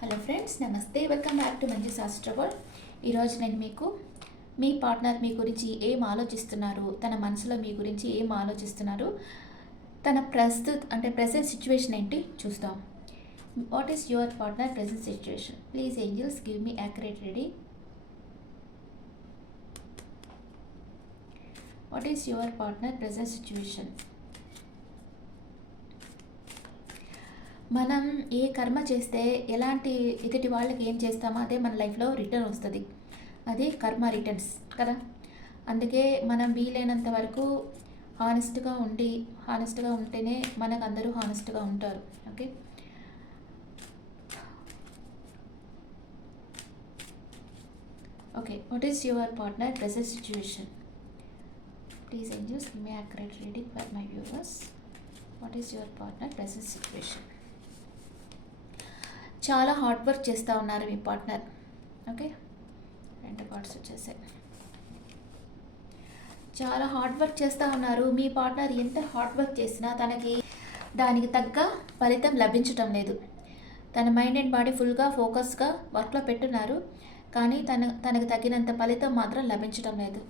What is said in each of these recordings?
Hello friends, నమస్తే. Welcome back to Manju శాస్త్ర world. ఈరోజు నేను మీకు మీ పార్ట్నర్ మీ గురించి ఏం ఆలోచిస్తున్నారు, తన మనసులో మీ గురించి ఏం ఆలోచిస్తున్నారు, తన ప్రెసెంట్ సిచ్యువేషన్ ఏంటి చూస్తాం. What is your partner present situation? Please angels give me accurate reading. What is your partner present situation? మనం ఏ కర్మ చేస్తే ఎలాంటి ఎదుటి వాళ్ళకి ఏం చేస్తామో అదే మన లైఫ్లో రిటర్న్ వస్తుంది. అది కర్మ రిటర్న్స్ కదా. అందుకే మనం వీలైనంత వరకు హానెస్ట్గా ఉంటేనే మనకు అందరూ హానెస్ట్గా ఉంటారు. Okay, okay. What is your partner present situation? Please angels give me accurate reading for my viewers. What is your partner present situation? చాలా హార్డ్ వర్క్ చేస్తూ ఉన్నారు మీ పార్ట్నర్. ఓకే, రెండు కార్డ్స్ వచ్చేసాయి. చాలా హార్డ్ వర్క్ చేస్తూ ఉన్నారు. మీ పార్ట్నర్ ఎంత hard work చేసినా తనకి దానికి తగ్గ ఫలితం లభించటం లేదు. తన మైండ్ అండ్ బాడీ ఫుల్గా ఫోకస్గా వర్క్లో పెట్టున్నారు, కానీ తనకు తగినంత ఫలితం మాత్రం లభించటం లేదు.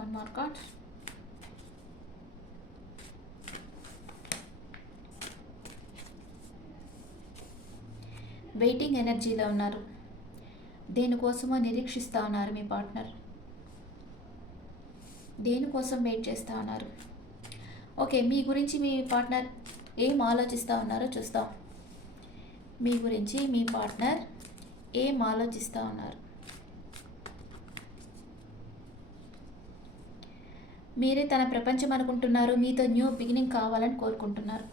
One more card. వెయిటింగ్ ఎనర్జీలో ఉన్నారు. దేనికోసమో నిరీక్షిస్తూ ఉన్నారు మీ పార్ట్నర్. దేనికోసం వెయిట్ చేస్తూ ఉన్నారు. ఓకే, మీ గురించి మీ పార్ట్నర్ ఏం ఆలోచిస్తూ ఉన్నారో చూస్తాం. మీ గురించి మీ పార్ట్నర్ ఏం ఆలోచిస్తూ ఉన్నారు. మీరే తన ప్రపంచం అనుకుంటున్నారు. మీతో న్యూ బిగినింగ్ కావాలని కోరుకుంటున్నారు.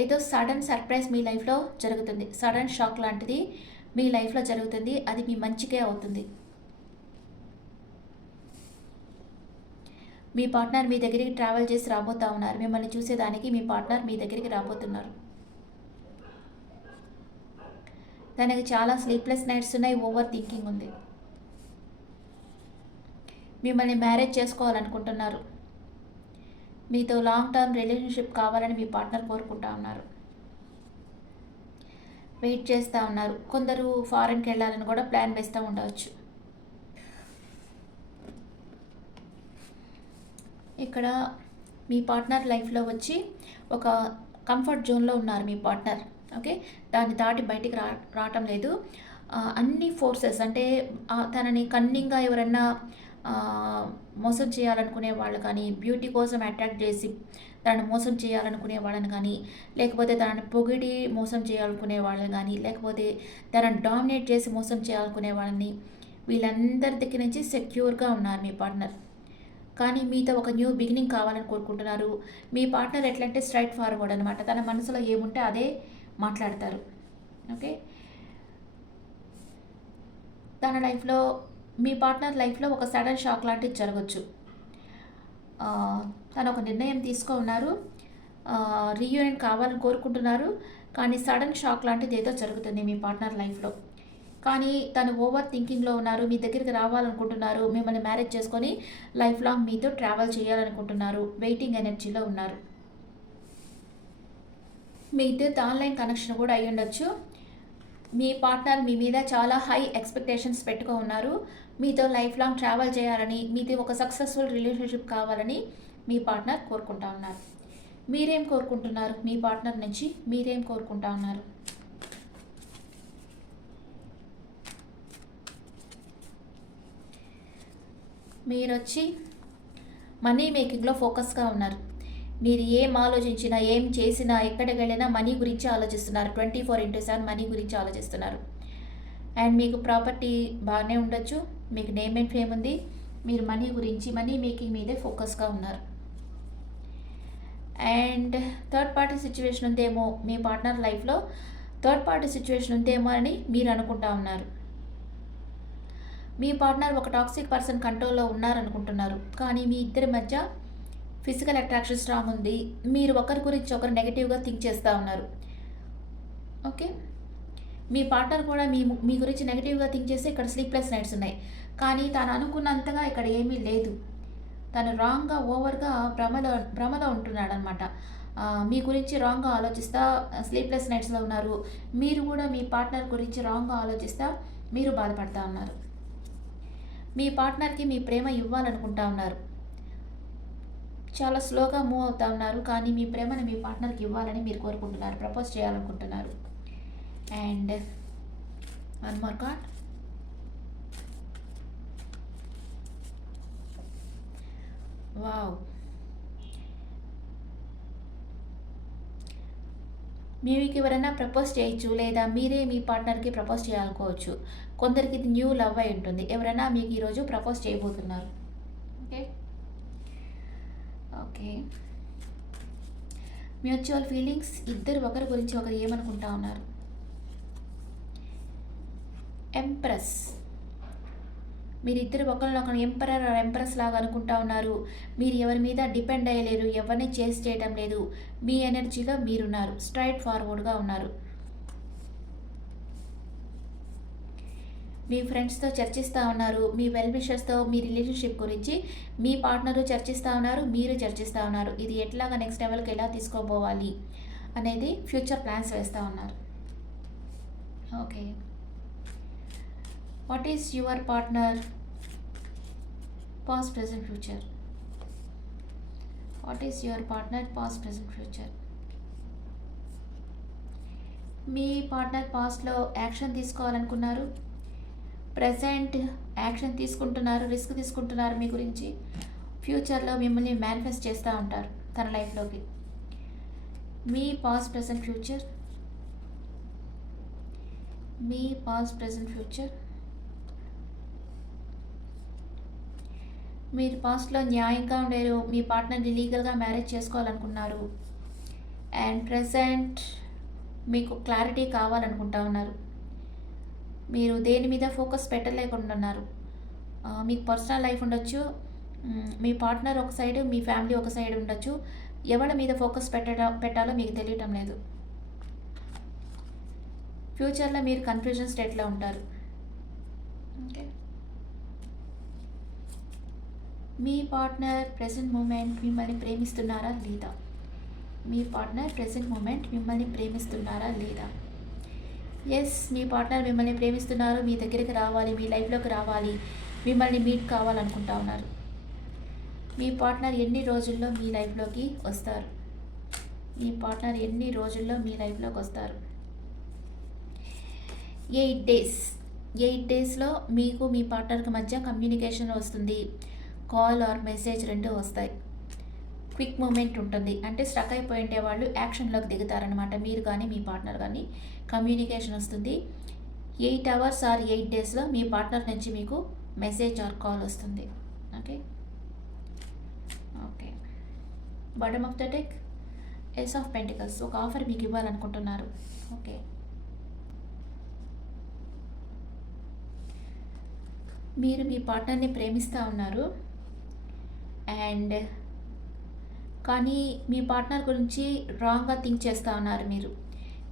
ఏదో సడన్ సర్ప్రైజ్ మీ లైఫ్లో జరుగుతుంది. సడన్ షాక్ లాంటిది మీ లైఫ్లో జరుగుతుంది. అది మీ మంచికే అవుతుంది. మీ పార్ట్నర్ మీ దగ్గరికి ట్రావెల్ చేసి రాబోతూ ఉన్నారు. మిమ్మల్ని చూసేదానికి మీ పార్ట్నర్ మీ దగ్గరికి రాబోతున్నారు. తనకి చాలా స్లీప్లెస్ నైట్స్ ఉన్నాయి. ఓవర్ థింకింగ్ ఉంది. మిమ్మల్ని మ్యారేజ్ చేసుకోవాలనుకుంటున్నారు. మీతో లాంగ్ టర్మ్ రిలేషన్షిప్ కావాలని మీ పార్ట్నర్ కోరుకుంటా ఉన్నారు. వెయిట్ చేస్తూ ఉన్నారు. కొందరు ఫారెన్కి వెళ్ళాలని కూడా ప్లాన్ వేస్తూ ఉండవచ్చు. ఇక్కడ మీ పార్ట్నర్ లైఫ్లో వచ్చి ఒక కంఫర్ట్ జోన్లో ఉన్నారు మీ పార్ట్నర్. ఓకే, దాన్ని దాటి బయటికి రావటం లేదు. అన్ని ఫోర్సెస్ అంటే తనని కన్నింగ్గా ఎవరన్నా మోసం చేయాలనుకునే వాళ్ళు కానీ, బ్యూటీ కోసం అట్రాక్ట్ చేసి తనని మోసం చేయాలనుకునే వాళ్ళని కానీ, లేకపోతే తనని పొగిడి మోసం చేయాలనుకునే వాళ్ళని కానీ, లేకపోతే తనని డామినేట్ చేసి మోసం చేయాలనుకునే వాళ్ళని, వీళ్ళందరి దగ్గర నుంచి సెక్యూర్గా ఉన్నారు మీ పార్ట్నర్. కానీ మీతో ఒక న్యూ బిగినింగ్ కావాలని కోరుకుంటున్నారు. మీ పార్ట్నర్ ఎట్లంటే స్ట్రైట్ ఫార్వర్డ్ అనమాట. తన మనసులో ఏముంటే అదే మాట్లాడతారు. ఓకే, తన లైఫ్లో మీ పార్ట్నర్ లైఫ్లో ఒక సడన్ షాక్ లాంటిది జరగచ్చు. తను ఒక నిర్ణయం ఉన్నారు. రీయూనియన్ కావాలని కోరుకుంటున్నారు. కానీ సడన్ షాక్ లాంటిది ఏదో జరుగుతుంది మీ పార్ట్నర్ లైఫ్లో. కానీ తను ఓవర్ థింకింగ్లో ఉన్నారు. మీ దగ్గరికి రావాలనుకుంటున్నారు. మిమ్మల్ని మ్యారేజ్ చేసుకొని లైఫ్ లాంగ్ మీతో ట్రావెల్ చేయాలనుకుంటున్నారు. వెయిటింగ్ ఎనర్జీలో ఉన్నారు. మీ ఇద్దరు ఆన్లైన్ కనెక్షన్ కూడా అయ్యి ఉండొచ్చు. మీ పార్ట్నర్ మీ మీద చాలా హై ఎక్స్పెక్టేషన్స్ పెట్టుకో ఉన్నారు. మీతో లైఫ్ లాంగ్ ట్రావెల్ చేయాలని, మీతో ఒక సక్సెస్ఫుల్ రిలేషన్షిప్ కావాలని మీ పార్ట్నర్ కోరుకుంటా ఉన్నారు. మీరేం కోరుకుంటున్నారు? మీ పార్ట్నర్ నుంచి మీరేం కోరుకుంటా ఉన్నారు? మీరు వచ్చి మనీ మేకింగ్లో ఫోకస్గా ఉన్నారు. మీరు ఏం ఆలోచించినా, ఏం చేసినా, ఎక్కడికి వెళ్ళినా మనీ గురించి ఆలోచిస్తున్నారు. 24/7 మనీ గురించి ఆలోచిస్తున్నారు. అండ్ మీకు ప్రాపర్టీ బాగానే ఉండొచ్చు. మీకు నేమ్ అండ్ ఫేమ్ ఉంది. మీరు మనీ గురించి, మనీ మేకింగ్ మీదే ఫోకస్గా ఉన్నారు. అండ్ థర్డ్ పార్టీ సిచ్యువేషన్ ఉందేమో మీ పార్ట్నర్ లైఫ్లో. థర్డ్ పార్టీ సిచ్యువేషన్ ఉందేమో అని మీరు అనుకుంటా ఉన్నారు. మీ పార్ట్నర్ ఒక టాక్సిక్ పర్సన్ కంట్రోల్లో ఉన్నారనుకుంటున్నారు. కానీ మీ ఇద్దరి మధ్య ఫిజికల్ అట్రాక్షన్ స్ట్రాంగ్ ఉంది. మీరు ఒకరి గురించి ఒకరు నెగిటివ్గా థింక్ చేస్తూ ఉన్నారు. ఓకే, మీ పార్ట్నర్ కూడా మీ గురించి నెగిటివ్గా థింక్ చేస్తే ఇక్కడ స్లీప్లెస్ నైట్స్ ఉన్నాయి. కానీ తాను అనుకున్నంతగా ఇక్కడ ఏమీ లేదు. తను రాంగ్‌గా ఓవర్‌గా భ్రమలో ఉంటున్నాడనమాట. మీ గురించి రాంగ్‌గా ఆలోచిస్తా స్లీప్‌లెస్ నైట్స్‌లో ఉన్నారు. మీరు కూడా మీ పార్ట్నర్ గురించి రాంగ్‌గా ఆలోచిస్తా మీరు బాధపడతా ఉన్నారు. మీ పార్ట్నర్‌కి మీ ప్రేమ ఇవ్వాలనుకుంటా ఉన్నారు. చాలా స్లోగా మూవ్ అవుతా ఉన్నారు. కానీ మీ ప్రేమని మీ పార్ట్నర్‌కి ఇవ్వాలని మీరు కోరుకుంటున్నారు. ప్రపోజ్ చేయాలనుకుంటున్నారు. And one more card. Wow! మీకు ఎవరైనా ప్రపోజ్ చేయొచ్చు, లేదా మీరే మీ పార్ట్నర్‌కి ప్రపోజ్ చేయాలనుకోవచ్చు. కొందరికి ఇది న్యూ లవ్ అయి ఉంటుంది. ఎవరైనా మీకు ఈరోజు ప్రపోజ్ చేయబోతున్నారు. ఓకే. ఓకే. మ్యూచువల్ ఫీలింగ్స్, ఇద్దరు ఒకరి గురించి ఒకరు ఏమనుకుంటా ఉన్నారు. ఎంప్రెస్, మీరిద్దరు ఒకరినొకరు ఎంపరర్ ఆర్ ఎంప్రెస్ లాగా అనుకుంటా ఉన్నారు. మీరు ఎవరి మీద డిపెండ్ అయ్యలేరు, ఎవరిని చేసి చేయటం లేదు. మీ ఎనర్జీలో మీరున్నారు, స్ట్రైట్ ఫార్వర్డ్గా ఉన్నారు. మీ ఫ్రెండ్స్తో చర్చిస్తూ ఉన్నారు, మీ వెల్ విషర్స్తో మీ రిలేషన్షిప్ గురించి మీ పార్ట్నరు చర్చిస్తూ ఉన్నారు, మీరు చర్చిస్తూ ఉన్నారు. ఇది ఎట్లాగా నెక్స్ట్ లెవెల్కి ఎలా తీసుకోపోవాలి అనేది ఫ్యూచర్ ప్లాన్స్ వేస్తూ ఉన్నారు. Okay. What is your partner past present future? What is your partner past present future? Me partner పాస్ట్లో యాక్షన్ తీసుకోవాలనుకున్నారు, ప్రజెంట్ యాక్షన్ తీసుకుంటున్నారు, రిస్క్ తీసుకుంటున్నారు మీ గురించి. ఫ్యూచర్లో మిమ్మల్ని మేనిఫెస్ట్ చేస్తూ ఉంటారు తన లైఫ్లోకి. మీ పాస్ట్ ప్రెజెంట్ ఫ్యూచర్, మీ పాస్ట్ ప్రెజెంట్ ఫ్యూచర్. మీరు పాస్ట్లో న్యాయంగా ఉండేరు, మీ పార్ట్నర్ని లీగల్గా మ్యారేజ్ చేసుకోవాలనుకున్నారు. అండ్ ప్రజెంట్ మీకు క్లారిటీ కావాలనుకుంటా ఉన్నారు. మీరు దేని మీద ఫోకస్ పెట్టలేకుండా ఉన్నారు. మీకు పర్సనల్ లైఫ్ ఉండొచ్చు, మీ పార్ట్నర్ ఒక సైడ్, మీ ఫ్యామిలీ ఒక సైడ్ ఉండొచ్చు. ఎవరి మీద ఫోకస్ పెట్టాలో మీకు తెలియటం లేదు. ఫ్యూచర్లో మీరు కన్ఫ్యూజన్ స్టేట్లో ఉంటారు. ఓకే. మీ పార్ట్నర్ ప్రెజెంట్ మూమెంట్ మిమ్మల్ని ప్రేమిస్తున్నారా లేదా? మీ పార్ట్నర్ ప్రెజెంట్ మూమెంట్ మిమ్మల్ని ప్రేమిస్తున్నారా లేదా? ఎస్, మీ పార్ట్నర్ మిమ్మల్ని ప్రేమిస్తున్నారు, మీ దగ్గరికి రావాలి, మీ లైఫ్లోకి రావాలి, మిమ్మల్ని మీట్ కావాలనుకుంటా ఉన్నారు. మీ పార్ట్నర్ ఎన్ని రోజుల్లో మీ లైఫ్లోకి వస్తారు? మీ పార్ట్నర్ ఎన్ని రోజుల్లో మీ లైఫ్లోకి వస్తారు? 8 డేస్. 8 డేస్లో మీకు మీ పార్ట్నర్కి మధ్య కమ్యూనికేషన్ వస్తుంది. కాల్ ఆర్ మెసేజ్ రెండు వస్తాయి. క్విక్ మూమెంట్ ఉంటుంది, అంటే స్ట్రక్ అయిపోయి ఉంటే వాళ్ళు యాక్షన్లోకి దిగుతారనమాట. మీరు కానీ మీ పార్ట్నర్ కానీ కమ్యూనికేషన్ వస్తుంది. 8 అవర్స్ ఆర్ 8 డేస్లో మీ పార్ట్నర్ నుంచి మీకు మెసేజ్ ఆర్ కాల్ వస్తుంది. Okay. Okay. Bottom of the deck, ace of pentacles. ఒక ఆఫర్ మీకు ఇవ్వాలనుకుంటున్నారు. ఓకే. మీరు మీ పార్ట్నర్ని ప్రేమిస్తూ ఉన్నారు, అండ్ కానీ మీ పార్ట్నర్ గురించి రాంగ్గా థింక్ చేస్తూ ఉన్నారు మీరు.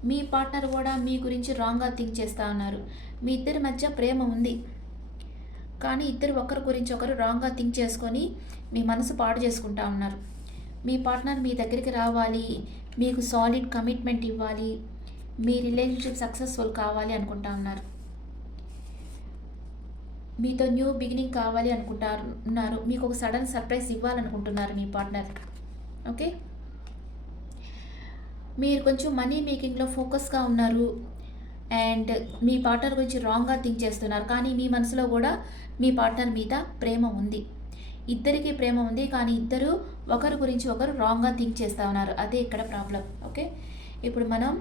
మీ పార్ట్నర్ కూడా మీ గురించి రాంగ్గా థింక్ చేస్తూ ఉన్నారు. మీ ఇద్దరి మధ్య ప్రేమ ఉంది, కానీ ఇద్దరు ఒకరి గురించి ఒకరు రాంగ్గా థింక్ చేసుకొని మీ మనసు పాడు చేసుకుంటా ఉన్నారు. మీ పార్ట్నర్ మీ దగ్గరికి రావాలి, మీకు సాలిడ్ కమిట్మెంట్ ఇవ్వాలి, మీ రిలేషన్షిప్ సక్సెస్ఫుల్ కావాలి అనుకుంటా ఉన్నారు. మీతో న్యూ బిగినింగ్ కావాలి అనుకుంటున్నారు. మీకు ఒక సడన్ సర్ప్రైజ్ ఇవ్వాలనుకుంటున్నారు మీ పార్ట్నర్. ఓకే. మీరు కొంచెం మనీ మేకింగ్లో ఫోకస్గా ఉన్నారు, అండ్ మీ పార్ట్నర్ గురించి రాంగ్గా థింక్ చేస్తున్నారు. కానీ మీ మనసులో కూడా మీ పార్ట్నర్ మీద ప్రేమ ఉంది. ఇద్దరికీ ప్రేమ ఉంది, కానీ ఇద్దరు ఒకరి గురించి ఒకరు రాంగ్గా థింక్ చేస్తూ ఉన్నారు. అదే ఇక్కడ ప్రాబ్లం. ఓకే. ఇప్పుడు మనం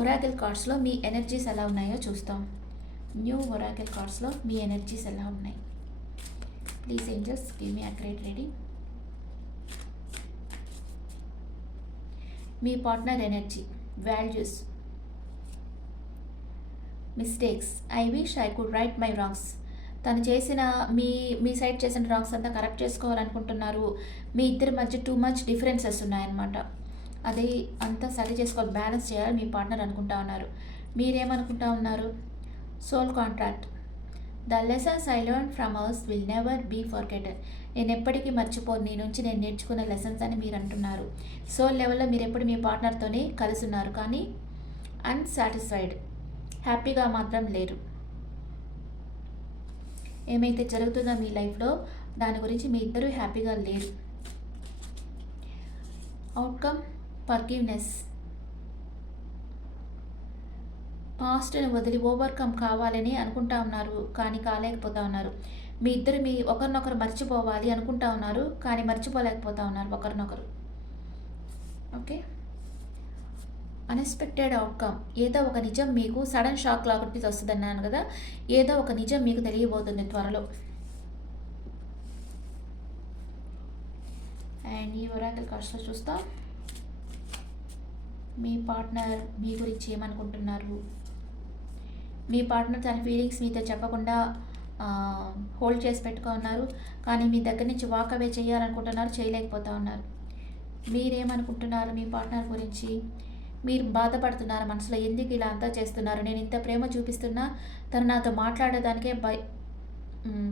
ఒరాకిల్ కార్డ్స్లో మీ ఎనర్జీస్ ఎలా ఉన్నాయో చూస్తాం. న్యూ ఒరాకిల్ కార్డ్స్లో మీ ఎనర్జీస్ ఎలా ఉన్నాయి? Please angels give me accurate reading. Me partner energy, values, mistakes. I wish I could right my wrongs. తను చేసిన మీ సైడ్ చేసిన రాంగ్స్ అంతా కరెక్ట్ చేసుకోవాలనుకుంటున్నారు. మీ ఇద్దరి మధ్య టూ మచ్ డిఫరెన్సెస్ ఉన్నాయన్నమాట. అది అంతా సరి చేసుకోవాలి, బ్యాలెన్స్ చేయాలి మీ పార్ట్నర్ అనుకుంటా ఉన్నారు. మీరేమనుకుంటా ఉన్నారు? Soul contract. The lessons I learn from us will never be forgetted. నేను ఎప్పటికీ మర్చిపోను నీ నుంచి నేను నేర్చుకున్న లెసన్స్ అని మీరు అంటున్నారు. సోల్ లెవెల్లో మీరు ఎప్పుడు మీ పార్ట్నర్తోనే కలిసి ఉన్నారు, కానీ అన్సాటిస్ఫైడ్, హ్యాపీగా మాత్రం లేరు. ఏమైతే జరుగుతుందో మీ లైఫ్లో దాని గురించి మీ ఇద్దరు హ్యాపీగా లేరు. Outcome forgiveness. పాస్ట్ని వదిలి ఓవర్కమ్ కావాలని అనుకుంటా ఉన్నారు, కానీ కాలేకపోతా ఉన్నారు. మీ ఇద్దరు ఒకరినొకరు మర్చిపోవాలి అనుకుంటా ఉన్నారు, కానీ మర్చిపోలేకపోతా ఉన్నారు ఒకరినొకరు. ఓకే. Unexpected outcome. ఏదో ఒక నిజం మీకు సడన్ షాక్ లాగా వస్తుంది అన్నాను కదా, ఏదో ఒక నిజం మీకు తెలియబోతుంది త్వరలో. అండ్ ఈ ఒరాకిల్ కార్డ్స్లో చూస్తాం మీ పార్ట్నర్ మీ గురించి ఏమనుకుంటున్నారు. మీ పార్ట్నర్ తన ఫీలింగ్స్ మీతో చెప్పకుండా హోల్డ్ చేసి పెట్టుకున్నారు, కానీ మీ దగ్గర నుంచి వాక్ అవే చేయాలనుకుంటున్నారు, చేయలేకపోతా ఉన్నారు. మీరేమనుకుంటున్నారు మీ పార్ట్నర్ గురించి? మీరు బాధపడుతున్నారు మనసులో, ఎందుకు ఇలా అంతా చేస్తున్నారు, నేను ఇంత ప్రేమ చూపిస్తున్నా తను నాతో మాట్లాడేదానికే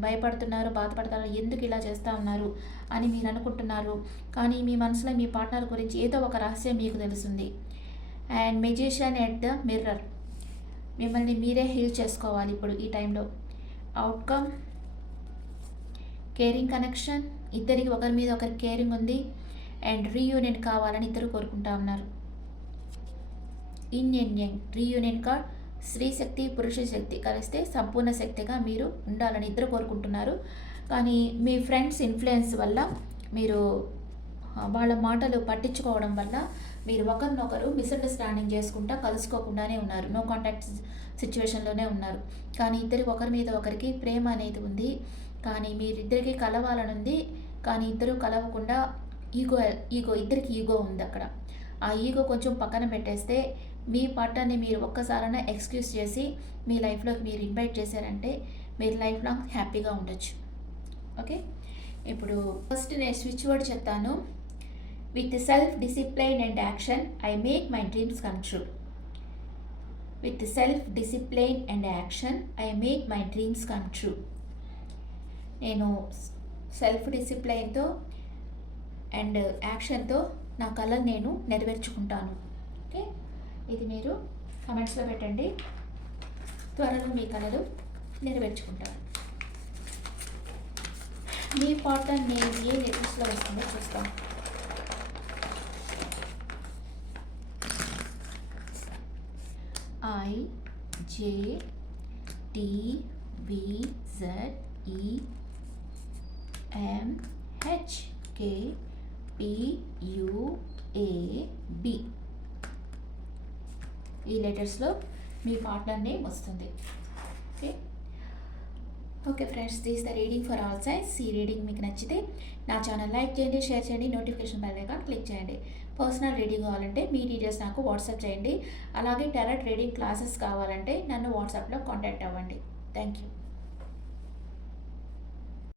భయపడుతున్నారు, బాధపడుతున్నారు, ఎందుకు ఇలా చేస్తూ ఉన్నారు అని మీరు అనుకుంటున్నారు. కానీ మీ మనసులో మీ పార్ట్నర్ గురించి ఏదో ఒక రహస్యం మీకు తెలుస్తుంది. And magician at the mirror. మిమ్మల్ని మీరే హీల్ చేసుకోవాలి ఇప్పుడు ఈ టైంలో. Outcome caring connection. ఇద్దరికి ఒకరి మీద ఒకరి కేరింగ్ ఉంది. అండ్ రీయూనియన్ కావాలని ఇద్దరు కోరుకుంటా ఉన్నారు. In and young reunion card. స్త్రీ శక్తి పురుష శక్తి కలిస్తే సంపూర్ణ శక్తిగా మీరు ఉండాలని ఇద్దరు కోరుకుంటున్నారు. కానీ మీ ఫ్రెండ్స్ ఇన్ఫ్లుయెన్స్ వల్ల, మీరు వాళ్ళ మాటలు పట్టించుకోవడం వల్ల మీరు ఒకరినొకరు మిస్అండర్స్టాండింగ్ చేసుకుంటా కలుసుకోకుండానే ఉన్నారు. నో కాంటాక్ట్ సిచ్యువేషన్లోనే ఉన్నారు. కానీ ఇద్దరికి ఒకరి మీద ఒకరికి ప్రేమ అనేది ఉంది, కానీ మీరిద్దరికి కలవాలని ఉంది, కానీ ఇద్దరు కలవకుండా ఇద్దరికి ఈగో ఉంది అక్కడ. ఆ ఈగో కొంచెం పక్కన పెట్టేస్తే మీ పార్ట్నర్ని మీరు ఒక్కసారైనా ఎక్స్క్యూజ్ చేసి మీ లైఫ్లోకి మీరు ఇన్వైట్ చేశారంటే మీరు లైఫ్ లాంగ్ హ్యాపీగా ఉండొచ్చు. ఓకే. ఇప్పుడు ఫస్ట్ నేను స్విచ్ వర్డ్ చెప్తాను. With self discipline and action I make my dreams come true. With self discipline and action I make my dreams come true. నేను సెల్ఫ్ డిసిప్లైన్తో అండ్ యాక్షన్తో నా కళను నేను నెరవేర్చుకుంటాను. ఓకే. ఇది మీరు కమెంట్స్లో పెట్టండి. త్వరలో మీ కళలు నెరవేర్చుకుంటారు. మీ పార్ట్నర్ నేను ఏ లెటర్స్లో వస్తుందో చూస్తాం. I J T B Z E M H K P U A B. ఈ లెటర్స్లో మీ పార్ట్నర్ నేమ్ వస్తుంది. Okay. Okay friends, this the reading for all science. ఈ రీడింగ్ మీకు నచ్చితే నా ఛానల్ లైక్ చేయండి, షేర్ చేయండి, నోటిఫికేషన్ బెల్ ఐకాన్ క్లిక్ చేయండి. Personal reading కావాలంటే మీ డీటెయిల్స్ నాకు వాట్సాప్ చేయండి. అలాగే టారో రీడింగ్ క్లాసెస్ కావాలంటే నన్ను వాట్సాప్లో కాంటాక్ట్ అవ్వండి. Thank you.